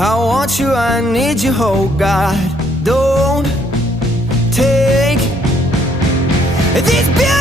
I want you, I need you, oh God. Don't take these beautiful